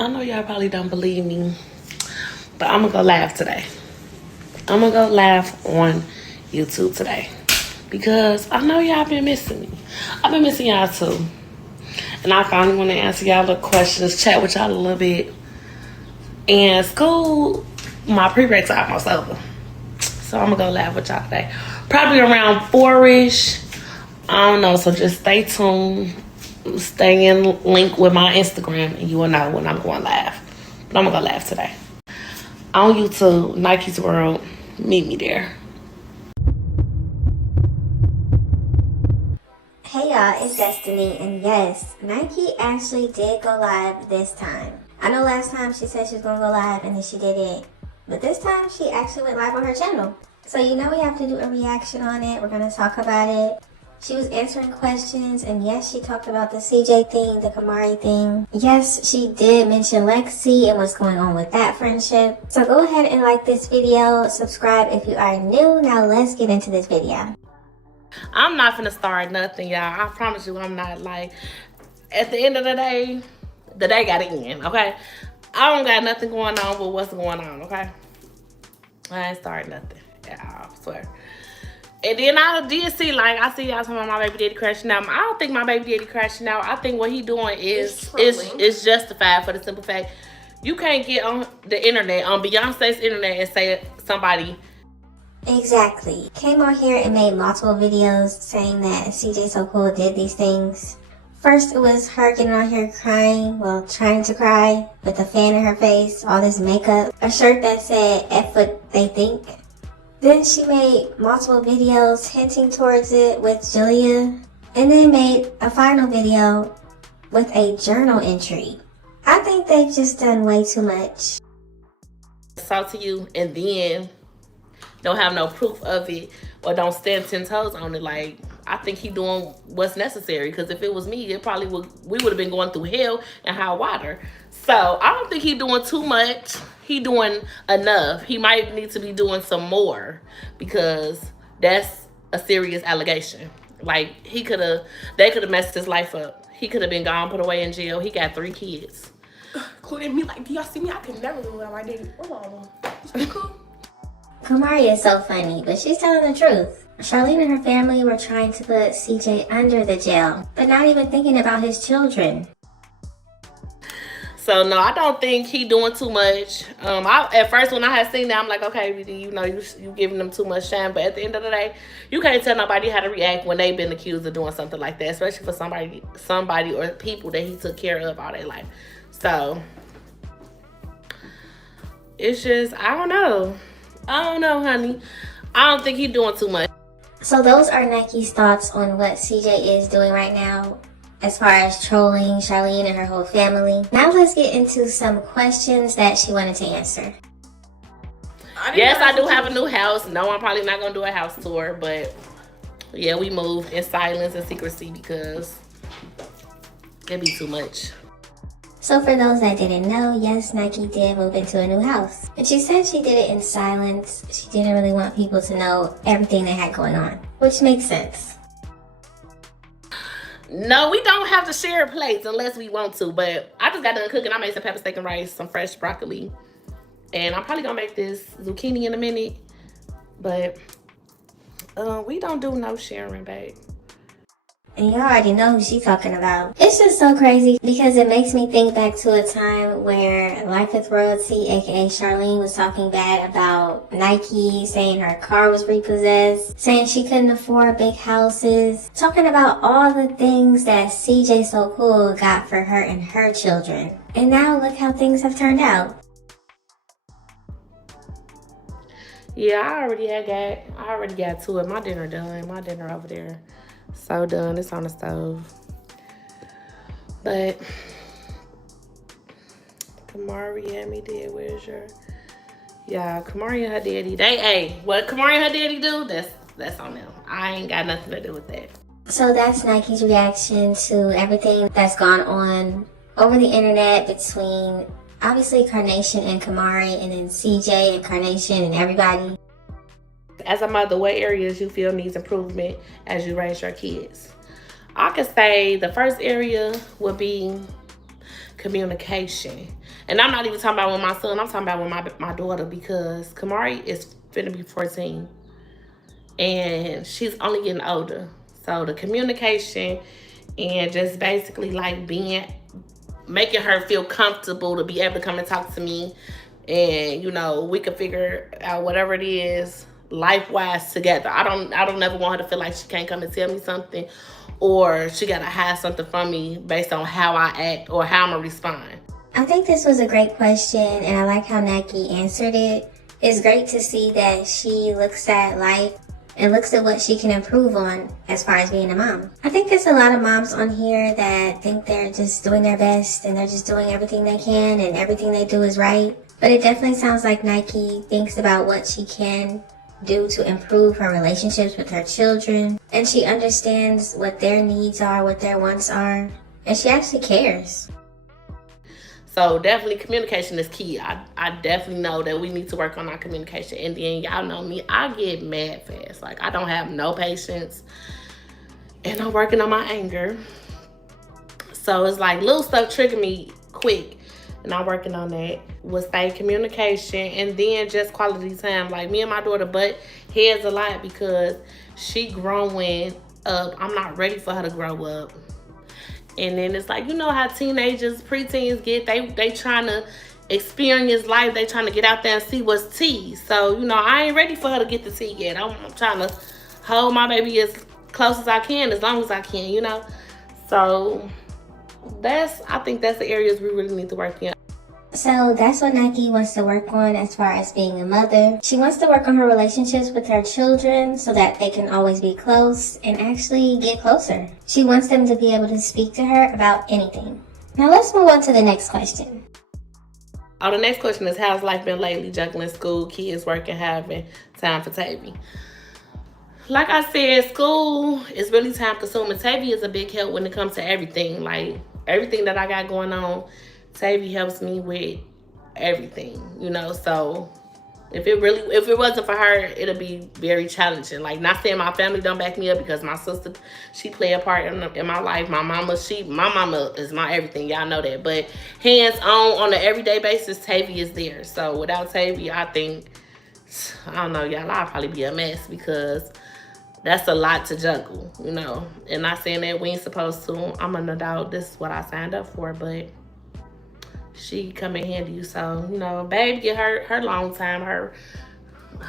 I know y'all probably don't believe me, but I'm gonna go live today. I'm gonna go live on YouTube today because I know y'all been missing me. I've been missing y'all too. And I finally want to answer y'all little questions, chat with y'all a little bit. And school, my prereqs are almost over. So I'm gonna go live with y'all today. Probably around 4-ish. I don't know, so just stay tuned. Stay in link with my Instagram and you will know when I'm going live. But I'm gonna go live today. On YouTube, Nike's World. Meet me there. Hey y'all, it's Destiny, and yes, Nikee actually did go live this time. I know last time she said she was gonna go live and then she didn't, but this time she actually went live on her channel. So you know we have to do a reaction on it. We're gonna talk about it. She was answering questions, and yes, she talked about the CJ thing, the Kamari thing. Yes, she did mention Lexi and what's going on with that friendship. So go ahead and like this video, subscribe if you are new. Now let's get into this video. I'm not finna start nothing, y'all. I promise you I'm not. Like, at the end of the day gotta end, okay? I don't got nothing going on with what's going on, okay? I ain't starting nothing, yeah, I swear. And then I did see, like, I see y'all talking about my baby daddy crashing out. I don't think my baby daddy crashing out. I think what he doing is justified for the simple fact you can't get on the internet, on Beyonce's internet, and say somebody. Exactly. Came on here and made multiple videos saying that CJ So Cool did these things. First, it was her getting on here crying, well, trying to cry, with a fan in her face, all this makeup, a shirt that said, F what they think. Then she made multiple videos hinting towards it with Julia, and then made a final video with a journal entry. I think they've just done way too much. Talk to you and then don't have no proof of it or don't stand 10 toes on it. Like, I think he doing what's necessary, because if it was me, it probably we would have been going through hell and hot water. So I don't think he doing too much. He doing enough. He might need to be doing some more, because that's a serious allegation. Like, they could have messed his life up. He could have been gone, put away in jail. He got 3 kids. Including me. Like, do y'all see me? I could never do what I did. It's cool. Kamari is so funny, but she's telling the truth. Charlene and her family were trying to put CJ under the jail, but not even thinking about his children. So no, I don't think he doing too much. At first when I had seen that, I'm like, okay, you know, you giving them too much shine. But at the end of the day, you can't tell nobody how to react when they've been accused of doing something like that, especially for somebody or people that he took care of all their life. So it's just, I don't know, honey. I don't think he's doing too much. So those are Nike's thoughts on what CJ is doing right now as far as trolling Charlene and her whole family. Now let's get into some questions that she wanted to answer. Yes, I do have a new house. No, I'm probably not going to do a house tour, but yeah, we moved in silence and secrecy because it'd be too much. So for those that didn't know, yes, Nikee did move into a new house. And she said she did it in silence. She didn't really want people to know everything they had going on, which makes sense. No, we don't have to share plates unless we want to, but I just got done cooking. I made some pepper steak and rice, some fresh broccoli, and I'm probably gonna make this zucchini in a minute, but we don't do no sharing, babe. And you already know who she's talking about. It's just so crazy because it makes me think back to a time where Life with Royalty, aka Charlene, was talking bad about Nikee, saying her car was repossessed, saying she couldn't afford big houses, talking about all the things that CJ So Cool got for her and her children. And now look how things have turned out. Yeah, I already got to it. My dinner done. My dinner over there. So done. It's on the stove. But Kamari had me dead. Where's your... Yeah, Kamari and her daddy. What Kamari and her daddy do, that's on them. I ain't got nothing to do with that. So that's Nike's reaction to everything that's gone on over the internet between obviously Carnation and Kamari, and then CJ and Carnation and everybody. As a mother, what areas you feel needs improvement as you raise your kids? I could say the first area would be communication. And I'm not even talking about with my son. I'm talking about with my daughter, because Kamari is finna be 14. And she's only getting older. So the communication and just basically like making her feel comfortable to be able to come and talk to me. And, you know, we can figure out whatever it is life-wise together. I don't ever want her to feel like she can't come and tell me something, or she gotta hide something from me based on how I act or how I'm gonna respond. I think this was a great question, and I like how Nikee answered it. It's great to see that she looks at life and looks at what she can improve on as far as being a mom. I think there's a lot of moms on here that think they're just doing their best and they're just doing everything they can and everything they do is right. But it definitely sounds like Nikee thinks about what she can do to improve her relationships with her children. And she understands what their needs are, what their wants are. And she actually cares. So definitely communication is key. I definitely know that we need to work on our communication. And then y'all know me, I get mad fast. Like, I don't have no patience. And I'm working on my anger. So it's like little stuff trigger me quick. And I'm working on that with stay communication, and then just quality time. Like, me and my daughter butt heads a lot because she growing up. I'm not ready for her to grow up. And then it's like, you know how teenagers, preteens get, they trying to experience life. They trying to get out there and see what's tea. So, you know, I ain't ready for her to get the tea yet. I'm trying to hold my baby as close as I can, as long as I can, you know. So I think that's the areas we really need to work in. So that's what Nikee wants to work on as far as being a mother. She wants to work on her relationships with her children so that they can always be close and actually get closer. She wants them to be able to speak to her about anything. Now let's move on to the next question. Oh, the next question is, how's life been lately? Juggling school, kids, working, having time for Tavy. Like I said, school is really time consuming. Tavy is a big help when it comes to everything. Like, everything that I got going on, Tavy helps me with everything, you know. So if it wasn't for her, it'll be very challenging. Like, not saying my family don't back me up, because my sister, she play a part in my life. My mama is my everything. Y'all know that. But hands on an everyday basis, Tavy is there. So without Tavy, I don't know, y'all, I'll probably be a mess, because that's a lot to juggle, you know. And not saying that we ain't supposed to. I'm an adult. This is what I signed up for, but she come in handy. So, you know, babe get her long time, her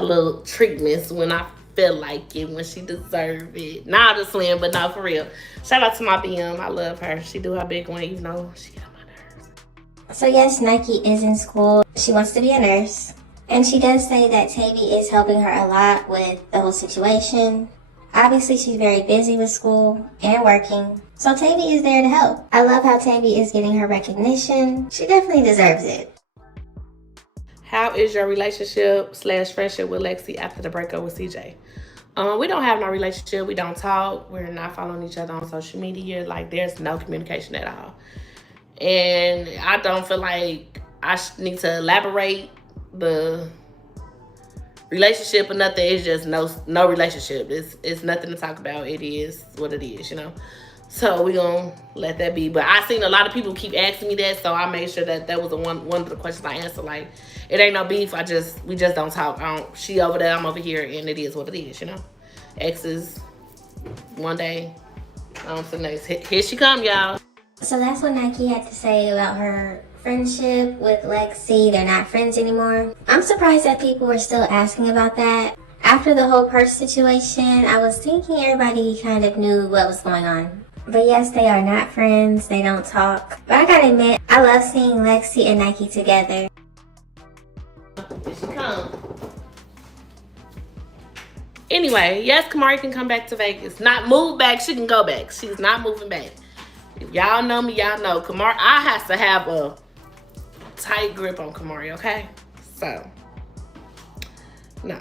little treatments when I feel like it, when she deserve it. Not a slim, but not for real. Shout out to my BM. I love her. She do her big one, even though she get on my nerves. So yes, Nikee is in school. She wants to be a nurse. And she does say that Tavy is helping her a lot with the whole situation. Obviously, she's very busy with school and working. So Tavy is there to help. I love how Tavy is getting her recognition. She definitely deserves it. How is your relationship / friendship with Lexi after the breakup with CJ? We don't have no relationship. We don't talk. We're not following each other on social media. Like, there's no communication at all. And I don't feel like I need to elaborate the relationship or nothing. It's just no relationship. It's nothing to talk about. It is what it is, you know. So we gonna let that be. But I seen a lot of people keep asking me that, so I made sure that was one of the questions I answered. Like, it ain't no beef. We just don't talk. She over there, I'm over here, and it is what it is, you know. Exes one day, on to the next. Here she come, y'all. So that's what Nikee had to say about her friendship with Lexi. They're not friends anymore. I'm surprised that people were still asking about that. After the whole purse situation, I was thinking everybody kind of knew what was going on. But yes, they are not friends. They don't talk. But I gotta admit, I love seeing Lexi and Nikee together. Here she come. Anyway, yes, Kamari can come back to Vegas. Not move back, she can go back. She's not moving back. If y'all know me, y'all know Kamari. I have to have a tight grip on Kamari, okay? So, no.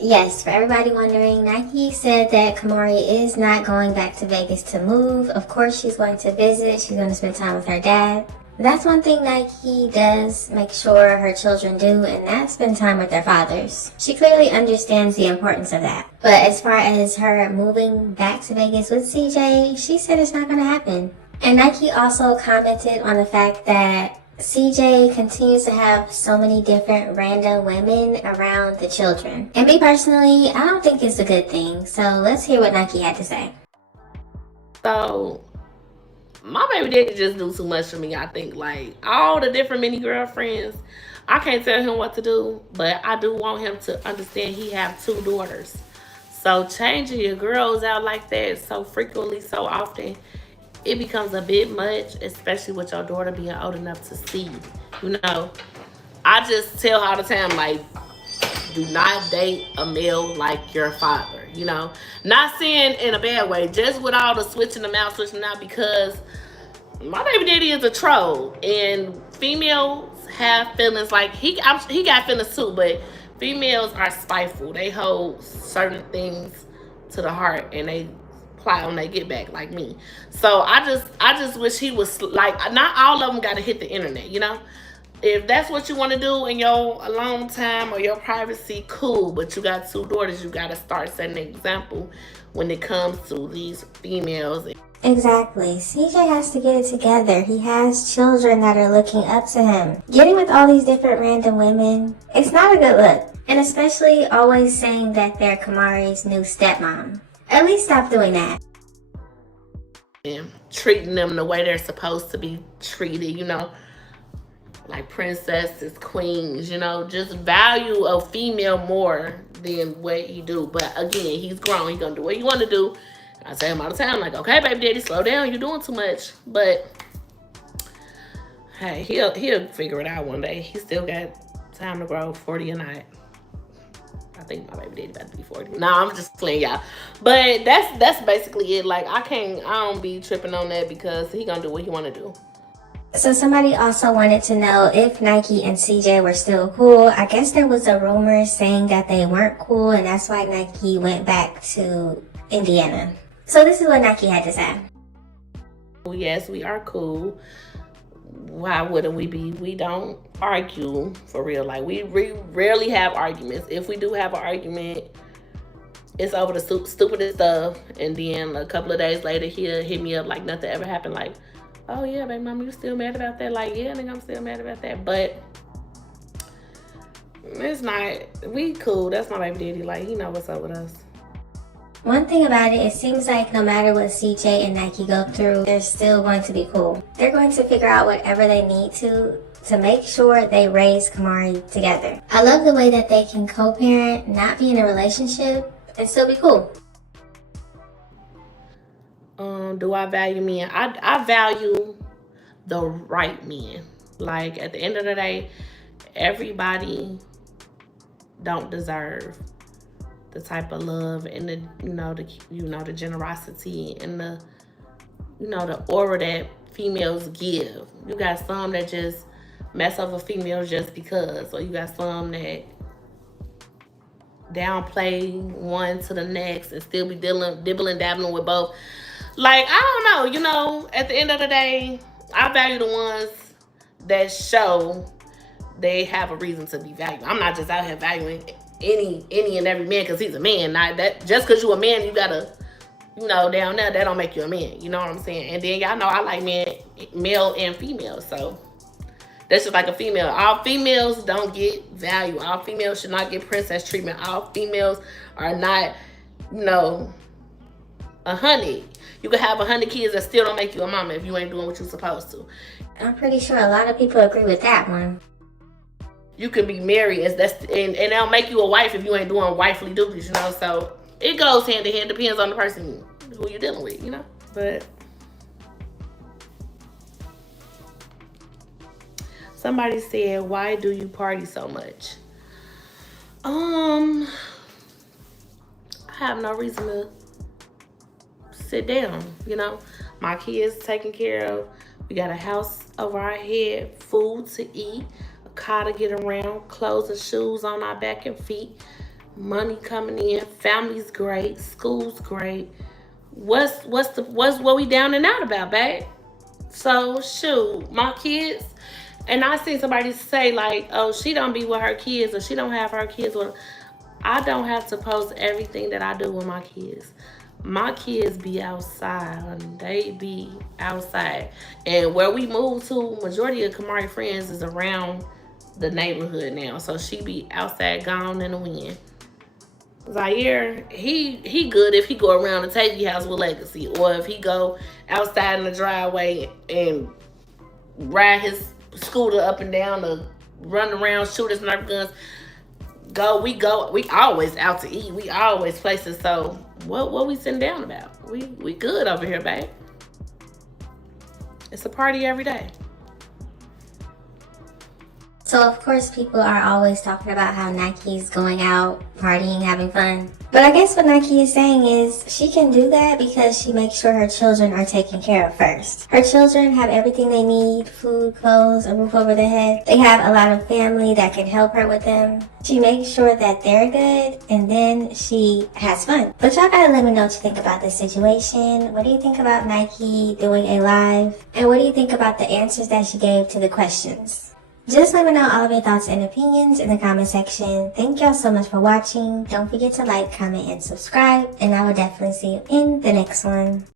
Yes, for everybody wondering, Nikee said that Kamari is not going back to Vegas to move. Of course, she's going to visit. She's going to spend time with her dad. That's one thing Nikee does make sure her children do, and that's spend time with their fathers. She clearly understands the importance of that. But as far as her moving back to Vegas with CJ, she said it's not going to happen. And Nikee also commented on the fact that CJ continues to have so many different random women around the children. And me personally, I don't think it's a good thing. So let's hear what Nikee had to say. So my baby daddy just do too much for me, I think. Like, all the different mini girlfriends, I can't tell him what to do, but I do want him to understand he have 2 daughters. So changing your girls out like that so frequently, so often, it becomes a bit much, especially with your daughter being old enough to see. You know, I just tell her all the time, like, do not date a male like your father. You know, not saying in a bad way, just with all the switching them out, because my baby daddy is a troll, and females have feelings. Like, he got feelings too, but females are spiteful. They hold certain things to the heart, and they plot when they get back, like me. So I just wish he was like, not all of them got to hit the internet. You know, if that's what you want to do in your alone time or your privacy, cool. But you got 2 daughters, you got to start setting an example when it comes to these females. Exactly. CJ has to get it together. He has children that are looking up to him. Getting with all these different random women, it's not a good look. And especially always saying that they're Kamari's new stepmom. At least stop doing that. And treating them the way they're supposed to be treated, you know, like princesses, queens, you know, just value a female more than what he do. But again, he's grown. He's gonna do what he want to do. I tell him all the time, like, okay, baby daddy, slow down. You're doing too much. But hey, he'll figure it out one day. He still got time to grow, 40 or not. I think my baby daddy about to be 40. Nah, I'm just playing, y'all. But that's basically it. Like, I don't be tripping on that because he gonna do what he want to do. So somebody also wanted to know if Nikee and CJ were still cool. I guess there was a rumor saying that they weren't cool, and that's why Nikee went back to Indiana. So this is what Nikee had to say. Yes, we are cool. Why wouldn't we be? We don't argue for real. Like, we rarely have arguments. If we do have an argument, it's over the stupidest stuff. And then a couple of days later, he'll hit me up like nothing ever happened. Like, oh yeah, baby mama, you still mad about that? Like, yeah, I think I'm still mad about that. But it's not, we cool. That's my baby daddy. Like, he know what's up with us. One thing about it seems like no matter what CJ and Nikee go through, they're still going to be cool. They're going to figure out whatever they need to make sure they raise Kamari together. I love the way that they can co-parent, not be in a relationship, and still be cool. Do I value men? I value the right men. Like, at the end of the day, everybody don't deserve the type of love and the generosity and the aura that females give. You got some that just mess over females just because, or you got some that downplay one to the next and still be dibbling dabbling with both. Like, I don't know, at the end of the day, I value the ones that show they have a reason to be valued. I'm not just out here valuing any and every man because he's a man. Not that just because you a man, you gotta, down there, that don't make you a man. You know what I'm saying? And then y'all know I like men, male and female. So that's just like a female. All females don't get value. All females should not get princess treatment. All females are not, 100. You can have 100 kids that still don't make you a mama if you ain't doing what you're supposed to. I'm pretty sure a lot of people agree with that one. You can be married and they'll make you a wife if you ain't doing wifely duties, So it goes hand in hand. Depends on the person who you're dealing with, But somebody said, "Why do you party so much?" I have no reason to sit down. My kids taken care of. We got a house over our head, food to eat, car to get around, clothes and shoes on our back and feet, money coming in, family's great, school's great. What's what we down and out about, babe? So shoot, my kids, and I seen somebody say like, oh, she don't be with her kids or she don't have her kids with. I don't have to post everything that I do with my kids. My kids be outside, honey. They be outside. And where we moved to, majority of Kamari friends is around the neighborhood now. So she be outside, gone in the wind. Zaire, he good if he go around the Taggy house with Legacy, or if he go outside in the driveway and ride his scooter up and down, to run around, shoot his Nerf guns. We always out to eat. We always places. So what we sitting down about? We good over here, babe. It's a party every day. So of course people are always talking about how Nike's going out, partying, having fun. But I guess what Nikee is saying is she can do that because she makes sure her children are taken care of first. Her children have everything they need: food, clothes, a roof over their head. They have a lot of family that can help her with them. She makes sure that they're good, and then she has fun. But y'all gotta let me know what you think about this situation. What do you think about Nikee doing a live? And what do you think about the answers that she gave to the questions? Just let me know all of your thoughts and opinions in the comment section. Thank y'all so much for watching. Don't forget to like, comment, and subscribe. And I will definitely see you in the next one.